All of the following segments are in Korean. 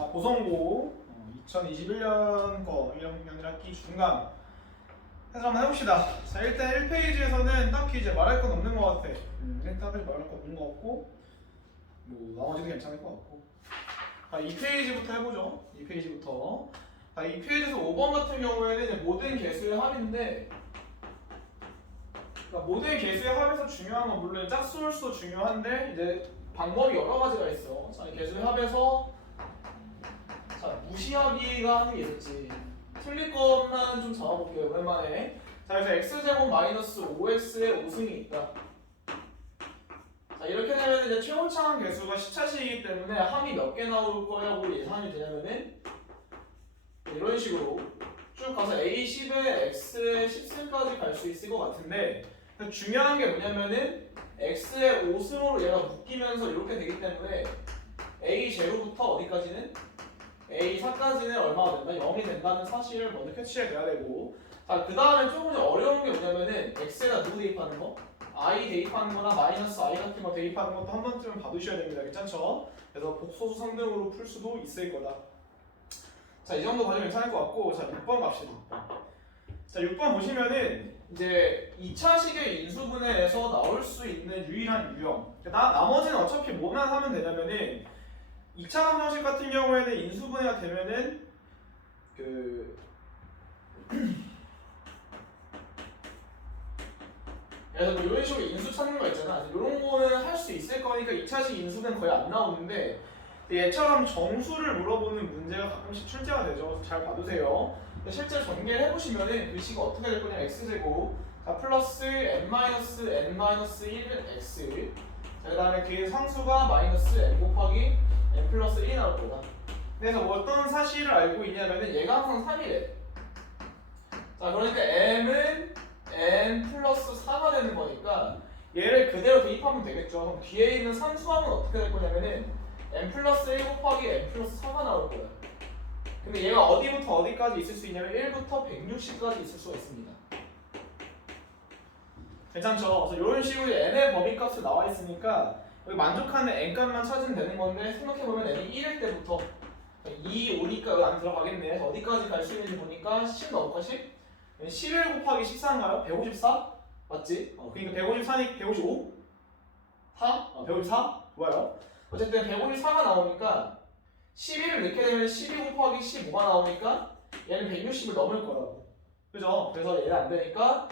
자, 보성고 2021년 거 1학기 중간 해설 한번 해봅시다. 자, 일단 1페이지에서는 딱히 이제 말할 건 없는 것 같아. 일단 말할 건 없는 것 같고 뭐 나머지도 괜찮을 것 같고. 자, 2페이지부터 해보죠. 2페이지부터. 자, 2페이지에서 5번 같은 경우에는 이제 모든 개수의 합인데, 그러니까 모든 개수의 합에서 중요한 건 물론 짝수일수도 중요한데 이제 방법이 여러 가지가 있어. 자, 개수의 합에서 자, 무시하기가 하는 게 있었지. 틀릴 것만 좀 잡아볼게요. 오랜만에. 자, 그래서 x제곱 마이너스 5x의 5승이 있다. 자, 이렇게 되면 이제 최고차항 개수가 10차식이기 때문에 합이 몇 개 나올 거라고 예상이 되냐면은 이런 식으로 쭉 가서 a10에 x에 10승까지 갈 수 있을 것 같은데, 중요한 게 뭐냐면은 x의 5승으로 얘가 묶이면서 이렇게 되기 때문에 a0부터 어디까지는? a4까지는 얼마가 된다? 0이 된다는 사실을 먼저 캐치해 둬야 되고, 자, 그 다음에 조금 어려운 게 뭐냐면은 x에다 누구 대입하는 거? i 대입하는 거나 마이너스 i 같은 거 대입하는 것도 한 번쯤은 봐두셔야 됩니다. 괜찮죠? 그래서 복소수 상등으로 풀 수도 있을 거다. 자, 이 정도 봐주면 괜찮을 것 같고, 자, 6번 갑시다. 자, 6번 보시면은 이제 2차식의 인수분해에서 나올 수 있는 유일한 유형. 나머지는 어차피 뭐만 하면 되냐면은 2차 방정식 같은 경우에는 인수분해가 되면은 그래서 뭐 이런 식으로 인수 찾는 거 있잖아. 이런 거는 할 수 있을 거니까 2차식 인수는 거의 안 나오는데, 얘처럼 정수를 물어보는 문제가 가끔씩 출제가 되죠. 잘 봐두세요. 실제 전개를 해보시면은 글씨가 어떻게 될 거냐. x제곱 자 플러스 n-1 x 자, 그 다음에 뒤에 상수가 마이너스 n 곱하기 n 플러스 1이 나올 거다. 그래서 뭐 어떤 사실을 알고 있냐면은 얘가 항상 3이래. 자, 그러니까 m은 n 플러스 4가 되는 거니까 얘를 그대로 대입하면 되겠죠. 그럼 뒤에 있는 상수함은 어떻게 될 거냐면은 n 플러스 1 곱하기 n 플러스 4가 나올 거야. 근데 얘가 어디부터 어디까지 있을 수 있냐면 1부터 160까지 있을 수가 있습니다. 괜찮죠? 그래서 이런 식으로 n의 범위값이 나와 있으니까 여기 만족하는 n값만 찾으면 되는 건데, 생각해보면 n이 1일 때부터 2 오니까 여기 안에 들어가겠네. 그래서 어디까지 갈 수 있는지 보니까 10 넣을까? 10? 11 곱하기 14인가요? 154? 맞지? 그러니까 154니 155? 4? 154? 좋아요. 어쨌든 154가 나오니까 11을 넣게 되면 12 곱하기 15가 나오니까 얘는 160을 넘을 거라고. 그죠? 그래서 얘는 안 되니까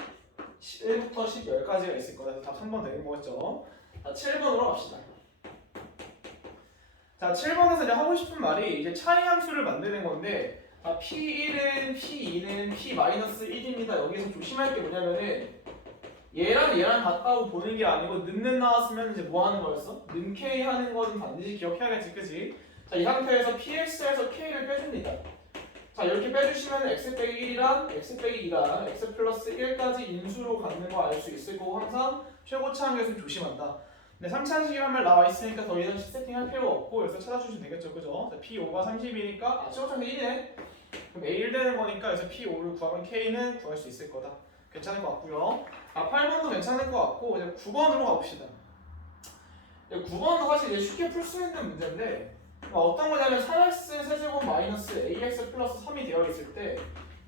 1부터 10, 10까지가 있을 거다. 그래서 답 3번 되는 거겠죠. 자, 7번으로 갑시다. 자, 7번에서 이제 하고 싶은 말이 이제 차이 함수를 만드는 건데, P1은 P2는 P-1입니다. 여기서 조심할 게 뭐냐면은 얘랑 같다고 보는 게 아니고 는는 나왔으면 이제 뭐 하는 거였어? 는 K 하는 거는 반드시 기억해야겠지, 그치? 자, 이 상태에서 PX에서 K를 빼줍니다. 자, 이렇게 빼주시면 x 빼기 1이랑 x 빼기 2랑 x 플러스 1까지 인수로 갖는 거 알 수 있을 거고, 항상 최고차항 개수는 조심한다. 근데 3차식이란 말 나와 있으니까 더 이상 세팅할 필요 없고 여기서 찾아주시면 되겠죠, 그죠? 자, P5가 30이니까 최고차항 1이네. 그럼 A1 되는 거니까 여기서 P5를 구하면 K는 구할 수 있을 거다. 괜찮을 것 같고요. 8번도 괜찮을 것 같고, 이제 9번으로 가봅시다. 9번도 사실 이제 쉽게 풀 수 있는 문제인데, 어떤 거냐면 3x 세제곱 마이너스 ax 플러스 3이 되어 있을 때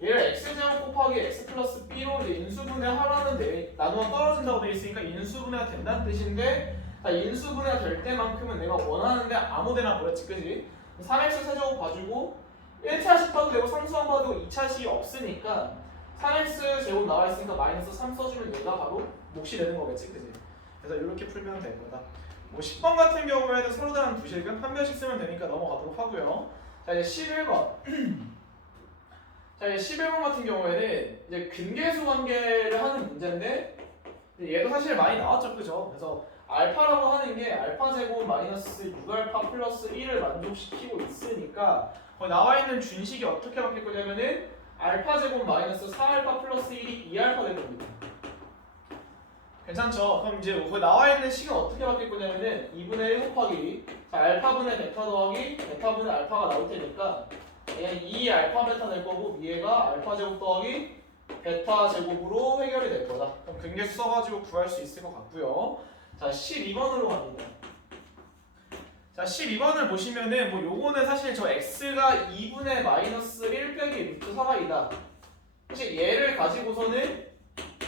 얘를 x제곱 곱하기 x 플러스 b로 이제 인수분해하라는 나누어 떨어진다고 되어 있으니까 인수분해가 된다는 뜻인데, 인수분해가 될 때만큼은 내가 원하는데 아무데나 버렸지, 그지? 3x 세제곱 봐주고 1차식 봐도 되고 상수항 봐도 2차식이 없으니까 3x 제곱 나와 있으니까 마이너스 3 써주면 얘가 바로 몫이 되는 거겠지, 그지? 그래서 이렇게 풀면 될 거다. 뭐 10번 같은 경우에는 서로 다른 두 식은 한 변씩 쓰면 되니까 넘어가도록 하고요. 자, 이제 11번. 자, 이제 11번 같은 경우에는 이제 근계수 관계를 하는 문제인데, 얘도 사실 많이 나왔죠, 그죠? 그래서 알파라고 하는 게 알파 제곱 마이너스 6알파 플러스 1을 만족시키고 있으니까 거기 나와 있는 준식이 어떻게 바뀔 거냐면은 알파 제곱 마이너스 4알파 플러스 1이 2알파 될 겁니다. 괜찮죠? 그럼 이제 거기 나와 있는 식은 어떻게 바뀔 거냐면은 2분의 1 곱하기 알파분의 베타 더하기 베타분의 알파가 나올 테니까 그냥 2알파 베타 될 거고, 위에가 알파 제곱 더하기 베타 제곱으로 해결이 될 거다. 그럼 근계수 써가지고 구할 수 있을 것 같고요. 자, 12번으로 갑니다. 자 12번을 보시면은 뭐 요거는 사실 저 x가 2분의 마이너스 1 빼기 루트 4y다. 사실 얘를 가지고서는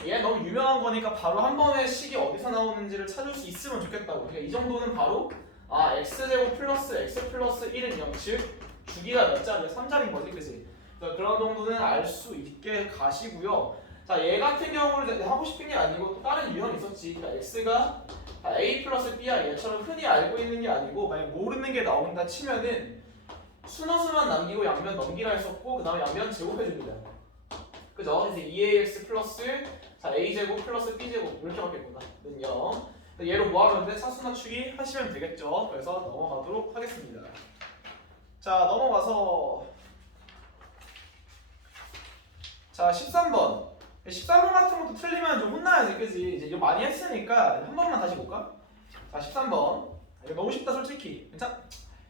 얘 너무 유명한 거니까 바로 한 번에 식이 어디서 나오는지를 찾을 수 있으면 좋겠다고. 그러니까 이 정도는 바로 x제곱 플러스 x 플러스 1은 0, 즉 주기가 몇 자리야? 3자리인 거지, 그지? 그래서 그런 정도는 알 수 있게 가시고요. 자, 얘 같은 경우는 하고 싶은 게 아니고 또 다른 유형이 있었지. 그러니까 x가 a 플러스 b야. 얘처럼 흔히 알고 있는 게 아니고 만약 모르는 게 나온다 치면은 순어수만 남기고 양변 넘기라 했었고 그 다음에 양변 제곱해줍니다. 그죠? 그래서 2ax 플러스 자 a제곱 플러스 b제곱 이렇게 바뀌었구나. 는 0. 얘로 뭐하면 돼? 차수 맞추기 하시면 되겠죠. 그래서 넘어가도록 하겠습니다. 자 넘어가서 자 13번 13번 같은 것도 틀리면 좀 혼나야지, 그지? 이제 이거 많이 했으니까 한 번만 다시 볼까? 자 13번 이거 너무 쉽다 솔직히. 괜찮?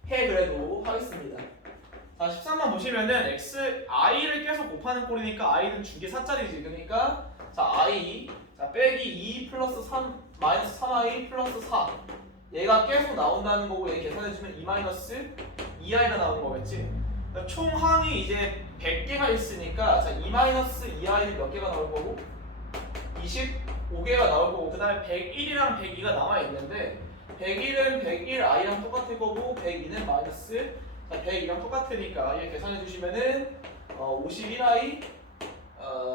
해 그래도 하겠습니다. 자 13번 보시면은 x i를 계속 곱하는 꼴이니까 i는 주기 4짜리지. 그러니까 자 i 자 빼기 2 플러스 3 마이너스 3i 플러스 4 얘가 계속 나온다는 거고 얘 계산해주면 2 마이너스 2i가 나오는 거겠지. 그러니까 총 항이 이제 100개가 있으니까 자 2 마이너스 2i는 몇 개가 나올 거고 25개가 나올 거고 그 다음에 101이랑 102가 남아있는데 101은 101i랑 똑같을 거고 102는 마이너스 102랑 똑같으니까 얘 계산해 주시면은 51i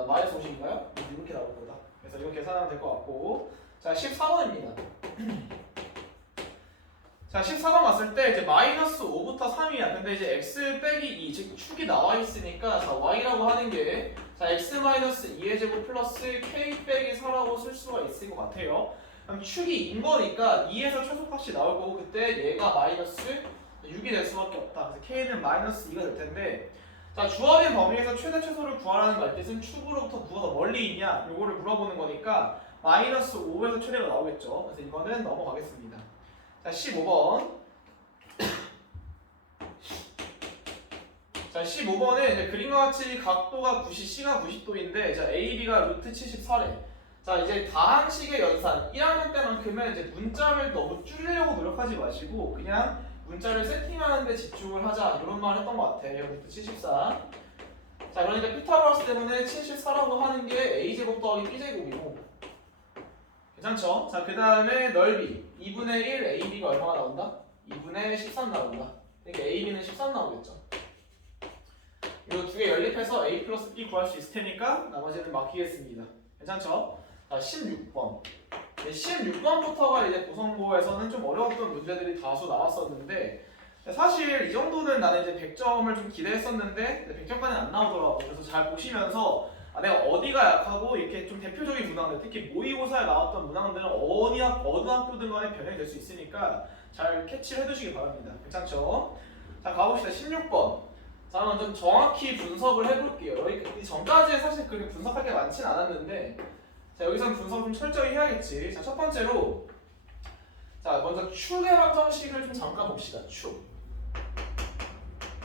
마이너스 50인가요? 이렇게 나올 거다. 그래서 이거 계산하면 될 것 같고 자 14번입니다. 자 14번 봤을 때 이제 마이너스 5부터 3이야. 근데 이제 x 빼기 2 즉 축이 나와 있으니까 자 y라고 하는 게 자 x 마이너스 2의 제곱 플러스 k 빼기 4라고 쓸 수가 있을 것 같아요. 그럼 축이 인 거니까 2에서 최소값이 나올 거고 그때 얘가 마이너스 6이 될 수밖에 없다. 그래서 k는 마이너스 2가 될 텐데 자 주어진 범위에서 최대 최소를 구하라는 말 뜻은 축으로부터 누가 더 멀리 있냐 요거를 물어보는 거니까 마이너스 5에서 최대가 나오겠죠. 그래서 이거는 넘어가겠습니다. 자 15번 자 15번은 이제 그림과 같이 각도가 90C가 90도인데 자 AB가 루트 74래. 자 이제 다항식의 연산 1학년 때만큼은 이제 문자를 너무 줄이려고 노력하지 마시고 그냥 문자를 세팅하는 데 집중을 하자 이런 말 했던 것 같아요. 루트 74. 자 그러니까 피타고라스 때문에 74라고 하는 게 a제곱 더하기 b제곱이고 괜찮죠? 자 그 다음에 넓이 2분의 1 ab가 얼마가 나온다? 2분의 13 나온다. 그러니까 ab는 13 나오겠죠. 이거 두 개 연립해서 a 플러스 b 구할 수 있을 테니까 나머지는 막히겠습니다. 괜찮죠? 자 16번 16번부터가 이제 고성고에서는 좀 어려웠던 문제들이 다수 나왔었는데 사실 이 정도는 나는 이제 100점을 좀 기대했었는데 100점까지는 안 나오더라고. 그래서 잘 보시면서 내가 어디가 약하고 이렇게 좀 대표적인 문항들 특히 모의고사에 나왔던 문항들은 어느 학교든 간에 변형이 될 수 있으니까 잘 캐치를 해두시기 바랍니다. 괜찮죠? 자 가봅시다. 16번 자 그럼 좀 정확히 분석을 해볼게요. 여기 전까지 사실 그렇게 분석할 게 많진 않았는데 자 여기서는 분석 좀 철저히 해야겠지. 자 첫 번째로 자 먼저 축의 방정식을 좀 잠깐 봅시다. 축.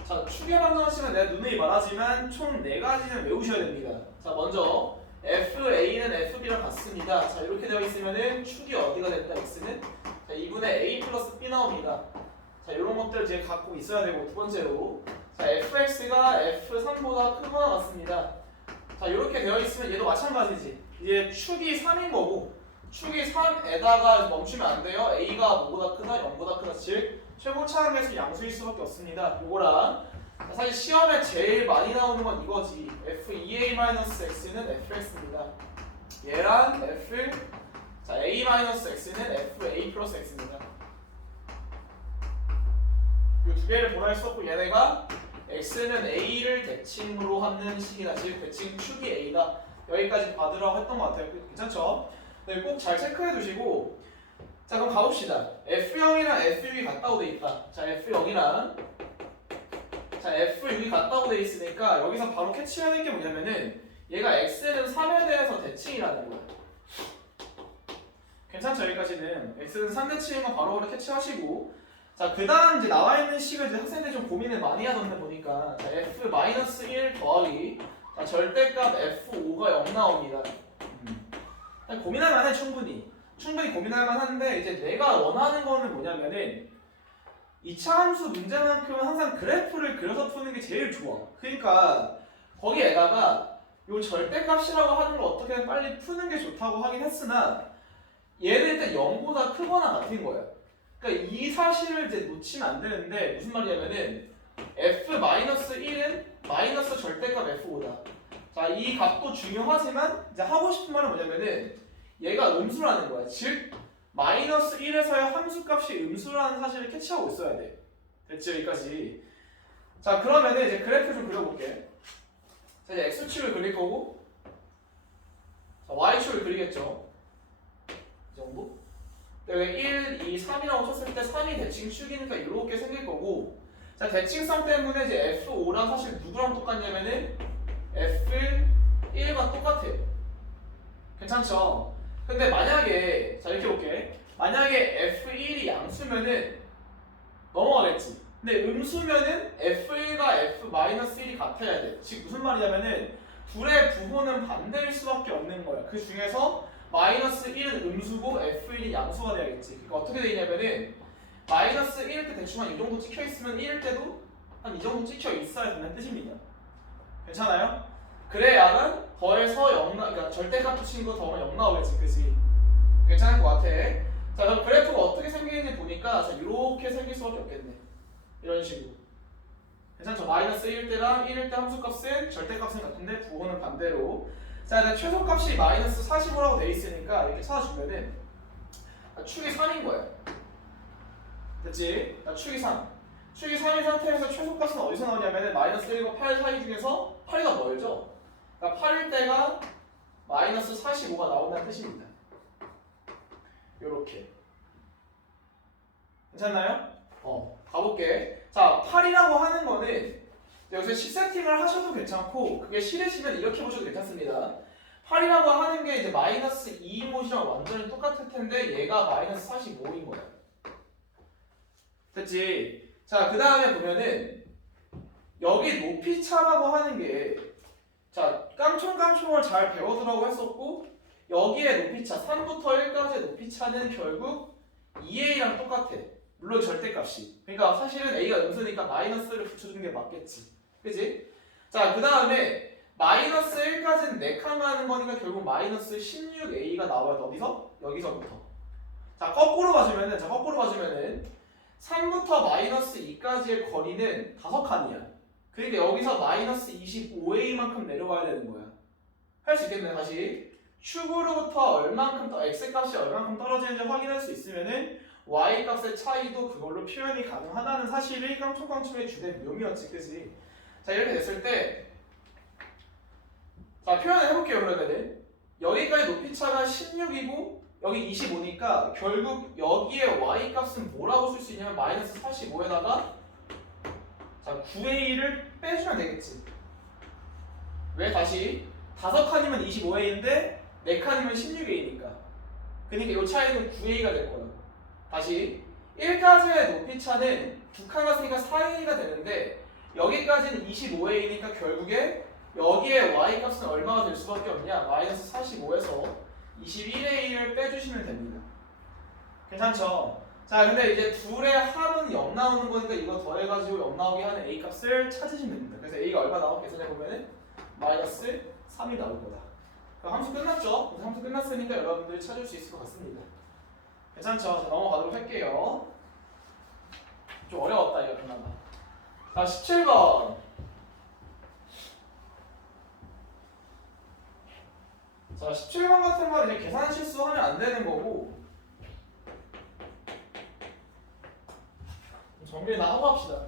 자 축의 방정식은 내가 누누이 말하지만 총 4가지는 외우셔야 됩니다. 자 먼저 FA는 FB랑 같습니다. 자 이렇게 되어 있으면은 축이 어디가 됐다 x는 자 2분의 A 플러스 B 나옵니다. 자 이런 것들 이제 갖고 있어야 되고 두 번째로 자 fx가 f3보다 크거나 같습니다. 자 이렇게 되어 있으면 얘도 마찬가지지. 이제 축이 3인 거고 축이 3에다가 멈추면 안 돼요. a가 뭐보다 크다 0보다 크다 즉 최고 차항에서 양수일 수밖에 없습니다. 요거랑 사실 시험에 제일 많이 나오는 건 이거지. f2a-x는 fx입니다. 얘랑 f 자 a-x는 fa 플러스 x입니다. 이 두 개를 보라 했었고 얘네가 x는 a를 대칭으로 하는 식이다. 즉 대칭 축이 a다. 여기까지 받으라고 했던 것 같아요. 괜찮죠? 네, 꼭 잘 체크해 두시고 자 그럼 가봅시다. F0이랑 F6이 같다고 돼 있다. 자 F0이랑 자 F6이 같다고 돼 있으니까 여기서 바로 캐치해야 될 게 뭐냐면은 얘가 X는 3에 대해서 대칭이라는 거야. 괜찮죠? 여기까지는 X는 3대칭인 거 바로 캐치하시고 자 그 다음 이제 나와 있는 식을 이제 학생들이 좀 고민을 많이 하던데 보니까 자 F-1 더하기 자 절대값 F5가 0 나옵니다. 고민할 만해 충분히 고민할 만한데 이제 내가 원하는 거는 뭐냐면은 2차 함수 문제만큼은 항상 그래프를 그려서 푸는 게 제일 좋아. 그러니까 거기에다가 요 절대값이라고 하는 걸 어떻게든 빨리 푸는 게 좋다고 하긴 했으나 얘는 일단 0보다 크거나 같은 거야. 그러니까 이 사실을 이제 놓치면 안 되는데 무슨 말이냐면은 f-1은 마이너스 절대값 f보다 자, 이 값도 중요하지만 이제 하고 싶은 말은 뭐냐면은 얘가 음수라는 거야. 즉 마이너스 1에서의 함수값이 음수라는 사실을 캐치하고 있어야 돼. 됐지 여기까지. 자 그러면은 이제 그래프 좀 그려볼게. 자 이제 x축을 그릴 거고 자, y축을 그리겠죠. 이 정도? 왜 1, 2, 3이라고 쳤을 때 3이 대칭축이니까 이렇게 생길 거고 자 대칭성 때문에 이제 F5랑 사실 누구랑 똑같냐면은 F1과 똑같아요. 괜찮죠? 근데 만약에 자 이렇게 볼게. 만약에 F1이 양수면은 넘어가겠지. 근데 음수면은 F1과 F-1이 같아야 돼. 즉 무슨 말이냐면은 둘의 부호는 반대일 수밖에 없는 거야. 그 중에서 마이너스 1은 음수고 F1이 양수가 돼야겠지. 그러니까 어떻게 되냐면은 마이너스 1일 때 대충 한 이 정도 찍혀 있으면 1일 때도 한 이 정도 찍혀 있어야 된다는 뜻입니다. 괜찮아요? 그래야만 더해서 0 그러니까 절대값 붙인 거 더하면 0 나오겠지, 그치? 괜찮을 것 같아. 자, 그럼 그래프가 어떻게 생기는지 보니까 자, 이렇게 생길 수밖에 없겠네. 이런 식으로. 괜찮죠? 마이너스 1일 때랑 1일 때 함수값은 절대값은 같은데 부호는 반대로. 자, 최소값이 마이너스 45라고 돼 있으니까 이렇게 찾아주면은 축이 3인 거야. 됐지? 축이 3. 축이 3인 상태에서 최소값은 어디서 나오냐면은 마이너스 1과 8 사이 중에서 8이 멀죠? 그러니까 8일 때가 마이너스 45가 나온다는 뜻입니다. 요렇게. 괜찮나요? 가볼게. 자, 8이라고 하는 거는 여기서 10세팅을 하셔도 괜찮고 그게 싫으시면 이렇게 보셔도 괜찮습니다. 8이라고 하는 게 이제 마이너스 2인곳이랑 완전히 똑같을 텐데 얘가 마이너스 45인 거야. 됐지? 자, 그 다음에 보면은 여기 높이차라고 하는 게 자, 깡총깡총을 잘 배워두라고 했었고 여기에 높이차 3부터 1까지의 높이차는 결국 2a랑 똑같아. 물론 절대값이. 그러니까 사실은 a가 음수니까 마이너스를 붙여주는 게 맞겠지. 그지? 자, 그 다음에 마이너스 1까지는 4칸 가는 거니까 결국 마이너스 16a가 나와요. 어디서? 여기서부터. 자, 거꾸로 봐주면은 3부터 마이너스 2까지의 거리는 5칸이야. 그러니까 여기서 마이너스 25a만큼 내려와야 되는 거야. 할 수 있겠네, 다시. 축으로부터 얼만큼, x값이 얼만큼 떨어지는지 확인할 수 있으면은 y값의 차이도 그걸로 표현이 가능하다는 사실이 깡총깡총의 주된 묘미였지, 그지? 자, 이렇게 됐을 때 자, 표현을 해볼게요, 그러면은. 여기까지 높이차가 16이고 여기 25니까 결국 여기에 y값은 뭐라고 쓸 수 있냐면 마이너스 45에다가 자, 9a를 빼주면 되겠지. 왜 다시? 5칸이면 25a인데 4칸이면 16a니까. 그러니까 이 차이는 9a가 될 거야. 다시 1까지의 높이차는 2칸 갔으니까 4a가 되는데 여기까지는 25a니까 결국에 여기에 y값은 얼마가 될 수밖에 없냐? 마이너스 45에서 21a를 빼주시면 됩니다. 괜찮죠? 자, 근데 이제 둘의 합은 0 나오는 거니까 이거 더해가지고 0 나오게 하는 a값을 찾으시면 됩니다. 그래서 a가 얼마 나오고 계산해보면은 마이너스 3이 나올 거다. 그럼 함수 끝났죠? 그래서 함수 끝났으니까 여러분들이 찾을 수 있을 것 같습니다. 괜찮죠? 자, 넘어가도록 할게요. 좀 어려웠다 이거 그나마. 자, 17번. 자, 17번 같은 건 이제 계산 실수하면 안 되는 거고 정리나 하고 합시다.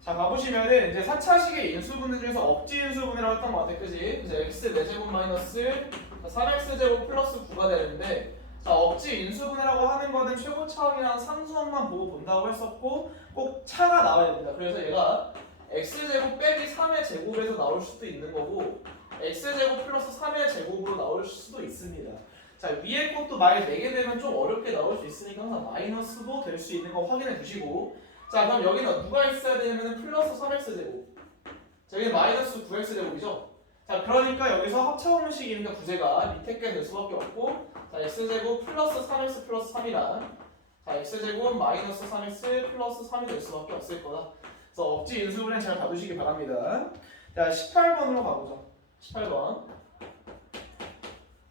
자, 가보시면은 이제 4차식의 인수분해 중에서 억지 인수분해라고 했던 것 같아, 그지? 그래서 x 4제곱 마이너스 3x제곱 플러스 9가 되는데 자, 억지 인수분해라고 하는 거는 최고차항이랑 상수항만 보고 본다고 했었고 꼭 차가 나와야 됩니다. 그래서 얘가 x제곱 빼기 3의 제곱에서 나올 수도 있는 거고 x제곱 플러스 3의 제곱으로 나올 수도 있습니다. 자, 위에 것도 만약 내게 되면 좀 어렵게 나올 수 있으니까 항상 마이너스도 될 수 있는 거 확인해 두시고 자, 그럼 여기는 누가 있어야 되냐면 플러스 3x제곱 자, 여기는 마이너스 9x제곱이죠? 자 그러니까 여기서 합차원식이니까 부재가 밑에 게 될 수밖에 없고 자 x제곱 플러스 3x 플러스 3이랑 자 x제곱 마이너스 3x 플러스 3이 될 수밖에 없을 거다. 그래서 억지 인수분해 잘 봐두시기 바랍니다. 자 18번으로 가보죠. 18번.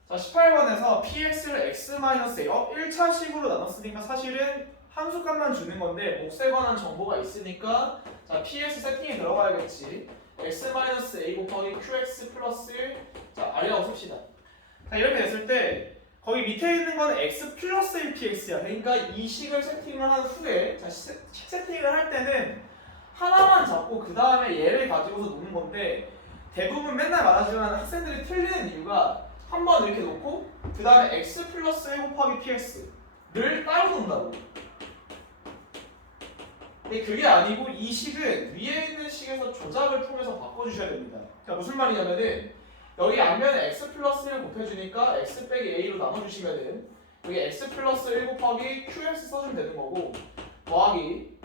자 18번에서 px를 x-a 1차식으로 나눴으니까 사실은 함수값만 주는 건데 몫에 관한 정보가 있으니까 자 px 세팅이 들어가야겠지. x-a 곱하기 qx 플러스 자 아래하고 씁시다. 자 이렇게 됐을 때 거기 밑에 있는 건 x 플러스 1px야. 그러니까 이 식을 세팅을 한 후에 자 식 세팅을 할 때는 하나만 잡고 그 다음에 얘를 가지고서 노는 건데 대부분 맨날 말하지만 학생들이 틀리는 이유가 한 번 이렇게 놓고 그 다음에 x 플러스 1 곱하기 px를 따로 논다고. 근데 그게 아니고 이 식은 위에 있는 식에서 조작을 통해서 바꿔주셔야 됩니다. 자 무슨 말이냐면은 여기 앞면에 x 플러스 1 곱해주니까 x 빼기 a로 나눠주시면은 여기 x 플러스 1 곱하기 qx 써주면 되는 거고 더하기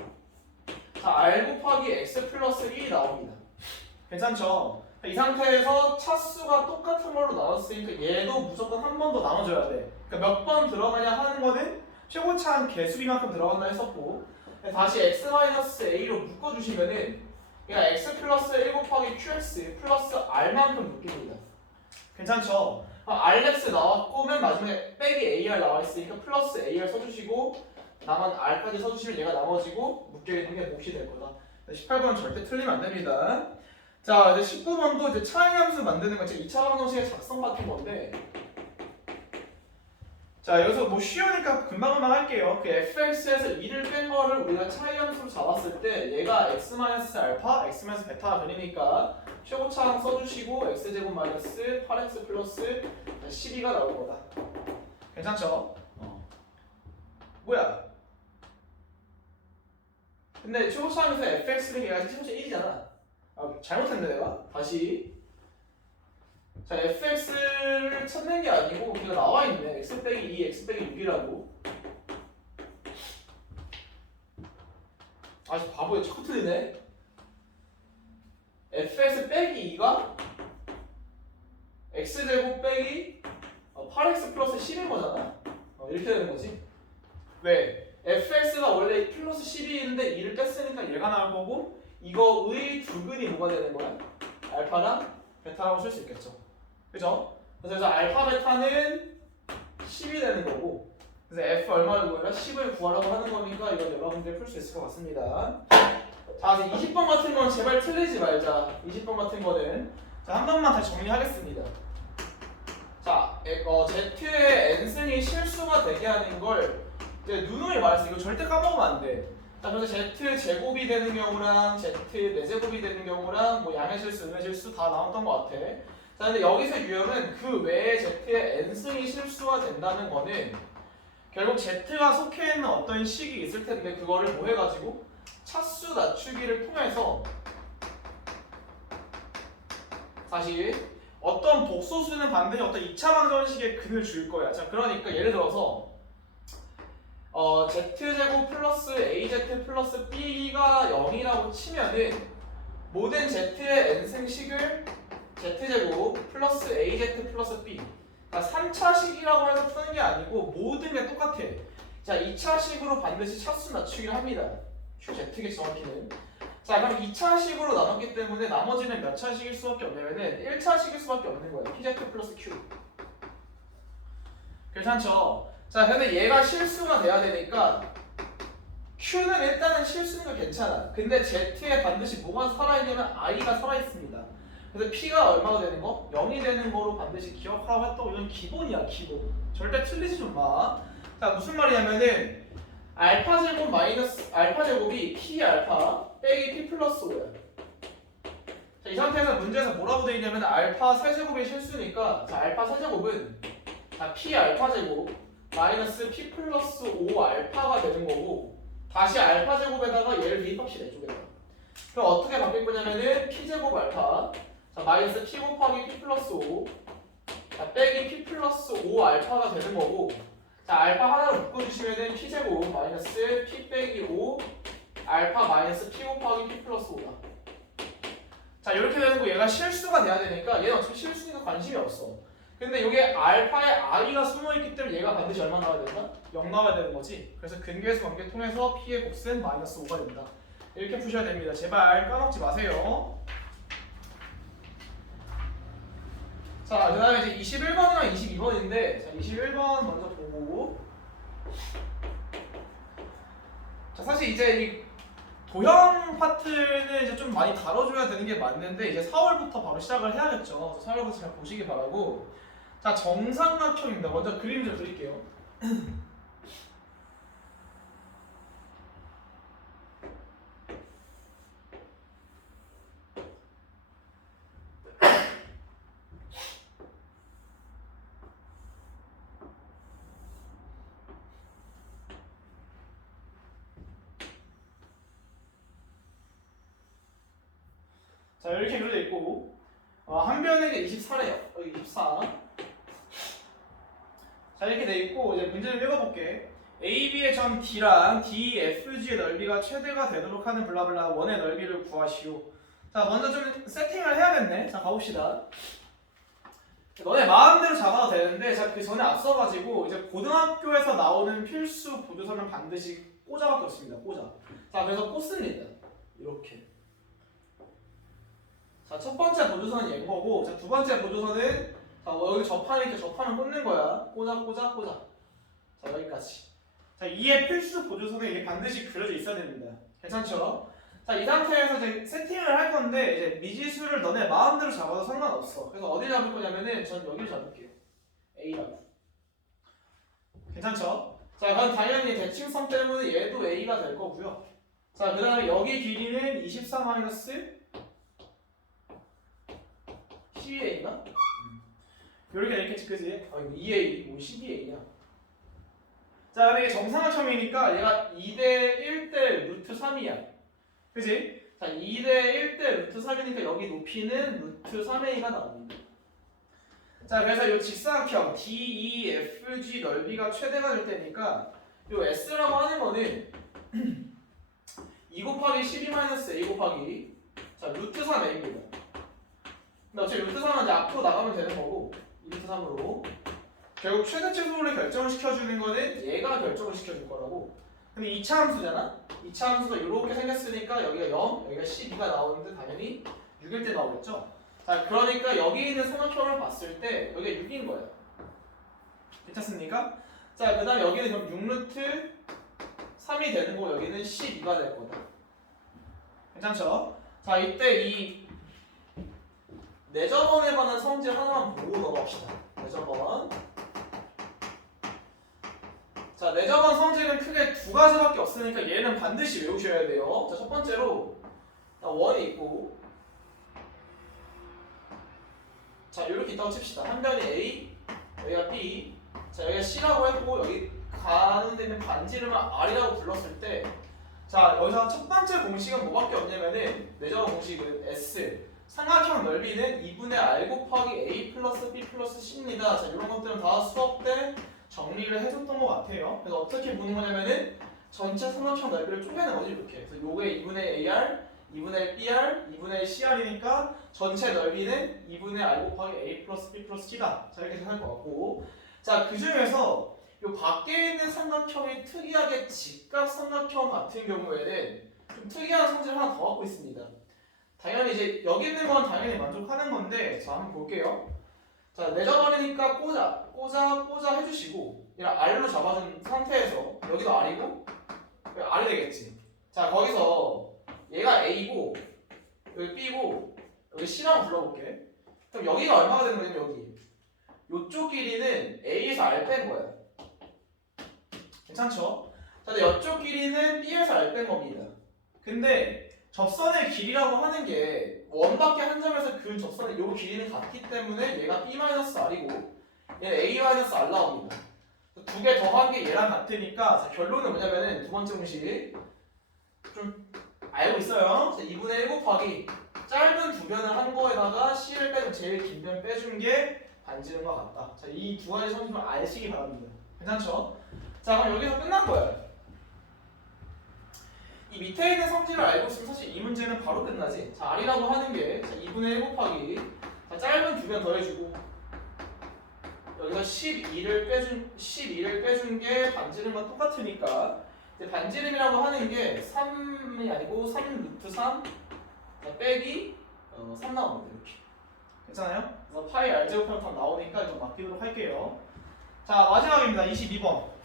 자 r 곱하기 x 플러스 1이 나옵니다. 괜찮죠? 이 상태에서 차수가 똑같은 걸로 나눴으니까 얘도 무조건 한 번 더 나눠줘야 돼. 그러니까 몇 번 들어가냐 하는 거는 최고차 한 개수비만큼 들어간다 했었고 다시 x-a로 묶어주시면은 그러니까 x 플러스 1 곱하기 qx 플러스 r만큼 묶입니다. 괜찮죠? rx 나왔고 맨 마지막에 빼기 ar 나와있으니까 플러스 ar 써주시고 남은 r까지 써주시면 얘가 나머지고 묶여있는 게 몫이 될 거다. 18번은 절대 틀리면 안 됩니다. 자 이제 19번도 이제 차이함수 만드는 거 이제 2차 방정식의 작성 같은 건데 자 여기서 뭐 쉬우니까 금방금방 할게요. 그 fx에서 2를 뺀 거를 우리가 차이함수로 잡았을 때 얘가 x-알파, x-베타가 되니까 최고차항 써주시고 x제곱 마이너스 8x 플러스 12가 나올 거다. 괜찮죠? 뭐야? 근데 최고차항에서 fx를 얘가 최고차 1이잖아. 아, 잘못했네 내가. 다시 자 fx를 찾는 게 아니고 그냥 나와있네. x 빼기 2, x 빼기 6이라고. 아 바보야 자꾸 틀리네. fx 빼기 2가 x제곱 빼기 8x 플러스 10인 거잖아. 이렇게 되는 거지. 왜? fx가 원래 플러스 10이있는데 2를 뺐으니까 얘가 나올 거고 이거의 두근이 뭐가 되는 거야? 알파랑 베타라고 쓸 수 있겠죠. 그죠? 그래서 알파 베타는 10이 되는 거고 그래서 f 얼마를 구해라? 10을 구하라고 하는 거니까 이건 여러분들 풀 수 있을 것 같습니다. 자 이제 20번 같은 건 제발 틀리지 말자. 20번 같은 거는 자 한 번만 다시 정리하겠습니다. 자 z의 n승이 실수가 되게 하는 걸 이제 누누이 말했어. 이거 절대 까먹으면 안 돼. 자 그래서 z 제곱이 되는 경우랑 z 4제곱이 되는 경우랑 뭐 양의 실수, 음의 실수 다 나왔던 것 같아. 자 근데 여기서 유형은 그 외에 z의 n승이 실수가 된다는 거는 결국 z가 속해 있는 어떤 식이 있을 텐데 그거를 뭐 해가지고 차수 낮추기를 통해서 사실 어떤 복소수는 반드시 어떤 2차 방정식의 근을 줄 거야. 자 그러니까 예를 들어서 z제곱 플러스 az 플러스 b가 0이라고 치면은 모든 z의 n승식을 z제곱 플러스 az 플러스 b 그러니까 3차식이라고 해서 푸는 게 아니고 모든 게 똑같아. 자 2차식으로 반드시 차수 낮추기를 합니다. qz게 정확히는. 자 그럼 2차식으로 나눴기 때문에 나머지는 몇 차식일 수밖에 없냐면은 1차식일 수밖에 없는 거예요. pz 플러스 q. 괜찮죠? 자 근데 얘가 실수가 돼야 되니까 q는 일단은 실수니까 괜찮아. 근데 z에 반드시 뭐가 살아있냐면 i가 살아있습니다. 그래서 p가 얼마가 되는 거? 0이 되는 거로 반드시 기억하라고 했다고. 이건 기본이야 기본. 절대 틀리지 좀 마. 자 무슨 말이냐면은 알파 제곱 마이너스 알파 제곱이 p 알파 빼기 p 플러스 5야. 자 이 상태에서 문제에서 뭐라고 되어 있냐면 알파 세제곱이 실수니까 자 알파 세제곱은 자 p 알파 제곱 마이너스 p 플러스 5 알파가 되는 거고 다시 알파 제곱에다가 얘를 대입합시다 이쪽에다. 그럼 어떻게 바뀔 거냐면은 p 제곱 알파 자 마이너스 p 곱하기 p 플러스 5 자 빼기 p 플러스 5 알파가 되는 거고 자 알파 하나를 묶어주시면은 p 제곱 마이너스 p 빼기 5 알파 마이너스 p 곱하기 p 플러스 5다. 자 이렇게 되는 거 얘가 실수가 돼야 되니까 얘는 어차피 실수니까 관심이 없어. 근데 이게 알파에 i가 숨어있기 때문에 얘가 반드시 얼마 나와야 된다? 0 나와야 되는 거지. 그래서 근계수 관계 통해서 p의 몫은 마이너스 5가 된다. 이렇게 푸셔야 됩니다. 제발 까먹지 마세요. 자, 그 다음에 이제 21번이랑 22번인데, 자, 21번 먼저 보고. 자, 사실 이제 이 도형 파트는 이제 좀 많이 다뤄줘야 되는 게 맞는데, 이제 4월부터 바로 시작을 해야겠죠. 4월부터 잘 보시기 바라고. 자, 정삼각형입니다. 먼저 그림 좀 그릴게요. 자, 이렇게 그려져 있고, 한 변에 24래요. 여기 24. 자, 이렇게 돼 있고, 이제 문제를 읽어볼게. AB의 점 D랑 DFG의 넓이가 최대가 되도록 하는 블라블라 원의 넓이를 구하시오. 자, 먼저 좀 세팅을 해야겠네. 자, 가봅시다. 너네 마음대로 잡아도 되는데, 자, 그 전에 앞서가지고, 이제 고등학교에서 나오는 필수 보조선은 반드시 꽂아밖에 없습니다. 꽂아. 자, 그래서 꽂습니다. 이렇게. 자, 첫 번째 보조선은 얘인 거고, 자, 두 번째 보조선은, 자, 여기 접하는 이렇게 접하면 꽂는 거야. 꽂아. 자, 여기까지. 자, 이의 필수 보조선은 이게 반드시 그려져 있어야 됩니다. 괜찮죠? 자, 이 상태에서 이제 세팅을 할 건데, 이제 미지수를 너네 마음대로 잡아도 상관없어. 그래서 어디 잡을 거냐면은, 전 여기를 잡을게요. A라고. 괜찮죠? 자, 그럼 당연히 대칭성 때문에 얘도 A가 될 거고요. 자, 그 다음에 여기 길이는 24 마이너스 CA인가? 이렇게 되겠지, 그지? 이거 2A, 뭐 12A냐? 자, 근데 이게 정삼각형이니까 얘가 2대 1대 루트 3이야. 그지? 자, 2대 1대 루트 3이니까 여기 높이는 루트 3A가 나옵니다. 자, 그래서 이 직사각형 DEFG 넓이가 최대가 될 때니까 이 S라고 하는 거는 2 곱하기 12-A 곱하기 자, 루트 3A입니다. 근데 어차피 루트 3은 이제 앞으로 나가면 되는 거고 2루트 3으로 결국 최대치 수를 결정을 시켜주는 거는 얘가 결정을 시켜줄 거라고. 근데 2차 함수잖아? 2차 함수가 이렇게 생겼으니까 여기가 0, 여기가 12가 나오는데 당연히 6일 때 나오겠죠? 자, 그러니까 여기 있는 삼각형을 봤을 때 여기가 6인 거야. 괜찮습니까? 자, 그 다음에 여기는 그럼 6루트 3이 되는 거고 여기는 12가 될 거다. 괜찮죠? 자, 이때 이 내저번에 관한 성질 하나만 보고 넘어갑시다. 내저번. 자, 내저번 성질은 크게 두 가지밖에 없으니까 얘는 반드시 외우셔야 돼요. 자, 첫 번째로 원이 있고, 자, 이렇게 있다고 칩시다. 한 변이 A, 여기가 B, 자, 여기가 C라고 했고 여기 가는 데는 반지름을 R이라고 불렀을 때, 자, 여기서 첫 번째 공식은 뭐밖에 없냐면은 내저번 공식은 S. 삼각형 넓이는 2분의 R 곱하기 A 플러스 B 플러스 C입니다. 자, 이런 것들은 다 수업 때 정리를 해줬던 것 같아요. 그래서 어떻게 보는 거냐면은 전체 삼각형 넓이를 쪼개는 거지, 이렇게. 그래서 요게 2분의 AR, 2분의 BR, 2분의 CR이니까 전체 넓이는 2분의 R 곱하기 A 플러스 B 플러스 C다. 자, 이렇게 생각할 것 같고. 자, 그 중에서 요 밖에 있는 삼각형이 특이하게 직각 삼각형 같은 경우에는 좀 특이한 성질을 하나 더 갖고 있습니다. 당연히 이제 여기 있는 건 당연히 만족하는 건데, 자, 한번 볼게요. 자, 내저번이니까 꽂아 해주시고, 그냥 R로 잡아준 상태에서 여기도 R이고 R이 되겠지. 자, 거기서 얘가 A고 여기 B고 여기 C라고 불러볼게. 그럼 여기가 얼마가 되는 거냐면 여기 요쪽 길이는 A에서 R 뺀 거야. 괜찮죠? 자, 근데 이쪽 길이는 B에서 R 뺀 겁니다. 근데 접선의 길이라고 하는 게 원밖에 한 점에서 그 접선의 요 길이는 같기 때문에 얘가 B-R이고 얘는 A-R 나옵니다. 두 개 더한 게 얘랑 같으니까, 자, 결론은 뭐냐면은 두 번째 공식 좀 알고 있어요. 자, 2분의 1 곱하기 짧은 두 변을 한 거에다가 C를 빼준 제일 긴 변 빼준 게 반지름과 같다. 자, 이 두 가지 성질을 아시기 바랍니다. 괜찮죠? 자, 그럼 여기서 끝난 거야. 이 밑에 있는 성질을 알고 있으면 사실 이 문제는 바로 끝나지. 자, R이라고 하는 게 2분의 1 곱하기 자, 짧은 2변 더해주고 여기서 12를 빼준 게 반지름과 똑같으니까 이제 반지름이라고 하는 게 3이 아니고 3 루트 3 자, 빼기 3 나옵니다. 이렇게. 괜찮아요? 그래서 파이 알제곱편탕 나오니까 이거 맡기도록 할게요. 자, 마지막입니다. 22번.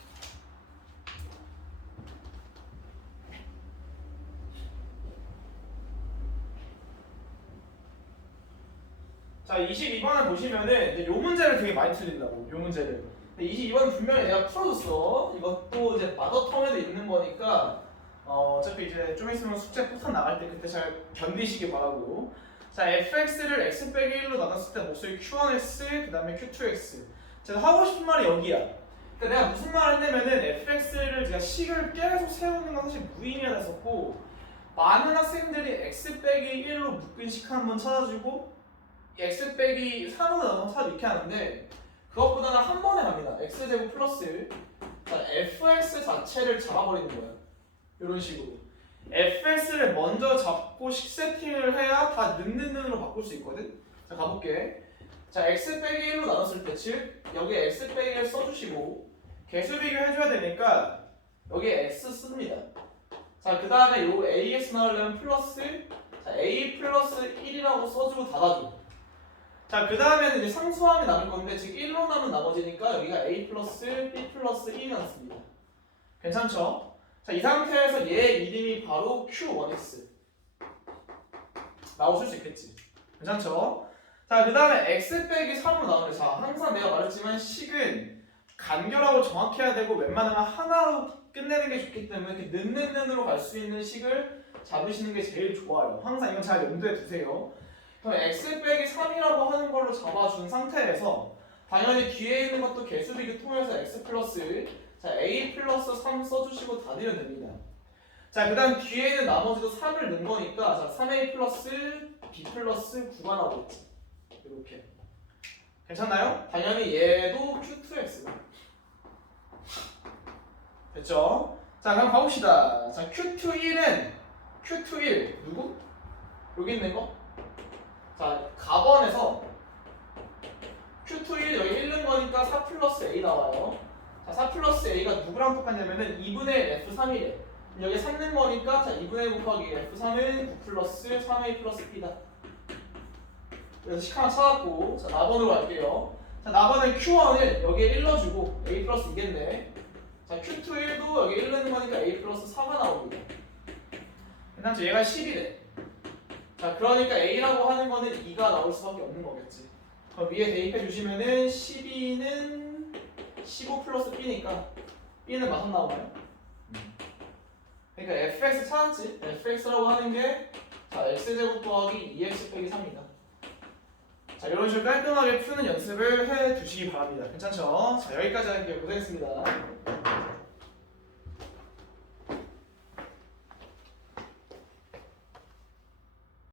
자, 22번을 보시면은 이제 요 문제를 되게 많이 틀린다고. 요 문제를. 22번은 분명히 내가 풀어줬어. 이것도 이제 마더텀에도 있는 거니까 어차피 이제 좀 있으면 숙제 폭탄 나갈 때 그때 잘 견디시기 바라고. 자, fx를 x 빼기 1로 나눴을 때 목소리 q1x 그 다음에 q2x. 제가 하고 싶은 말이 여기야. 그러니까 내가 무슨 말을 했냐면은 fx를 제가 식을 계속 세우는 건 사실 무의미하다 했었고 많은 학생들이 x 빼기 1로 묶은 식 한번 찾아주고 x 빼기 3으로 나눠서 이렇게 하는데 그것보다는 한 번에 갑니다. x제곱 플러스 자, fx 자체를 잡아버리는 거예요. 이런 식으로 fx를 먼저 잡고 식 세팅을 해야 다 는으로 바꿀 수 있거든. 자, 가볼게. 자, x 빼기 1로 나눴을 때 즉 여기에 x 빼기를 써주시고 개수 비교해줘야 되니까 여기에 x 씁니다. 자, 그 다음에 요 ax 나오려면 플러스 자, a 플러스 1이라고 써주고 닫아줘. 자, 그 다음에는 이제 상수함이 남을 건데 즉 1로 남은 나머지니까 여기가 a 플러스 b 플러스 1이 남습니다. 괜찮죠? 자, 이 상태에서 얘 이름이 바로 q1x 나오실 수 있겠지. 괜찮죠? 자, 그 다음에 x 빼기 3으로 나오는데 자, 항상 내가 말했지만 식은 간결하고 정확해야 되고 웬만하면 하나로 끝내는 게 좋기 때문에 이렇게 는으로 갈 수 있는 식을 잡으시는 게 제일 좋아요. 항상 이건 잘 염두에 두세요. 그럼 x 빼기 3이라고 하는 걸로 잡아준 상태에서 당연히 뒤에 있는 것도 개수 비교 통해서 x 플러스 자, a 플러스 3 써주시고 닫으면 됩니다. 자, 그 다음 뒤에 있는 나머지도 3을 넣은 거니까 자, 3a 플러스 b 플러스 9가 나오겠지. 이렇게. 괜찮나요? 당연히 얘도 q2x 됐죠? 자, 그럼 가봅시다. 자, q21은 q21 누구? 여기 있는 거? 자, 가번에서 q21 여기 1 넣은 거니까 4 플러스 a 나와요. 자, 4 플러스 a가 누구랑 똑같냐면은 2분의 1 f3이래. 여기 3 넣은 거니까 자, 2분의 1 곱하기 f3은 9 플러스 3a 플러스 b다. 그래서 식 하나 찾았고 자, 나번으로 갈게요. 자, 나번은 q1을 여기에 1 넣어주고 a 플러스 2겠네. 자, q21도 여기 1 넣는 거니까 a 플러스 4가 나옵니다. 그다음 얘가 10이래. 자, 그러니까 a라고 하는 거는 2가 나올 수밖에 없는 거겠지. 그럼 위에 대입해 주시면은 12는 15 플러스 b니까 b는 마선 나오나요? 그러니까 fx 찾았지? fx라고 하는 게 자, x제곱 더하기 2x 빼기 3이다. 자, 이런 식으로 깔끔하게 푸는 연습을 해 두시기 바랍니다. 괜찮죠? 자, 여기까지 할게요. 고생했습니다.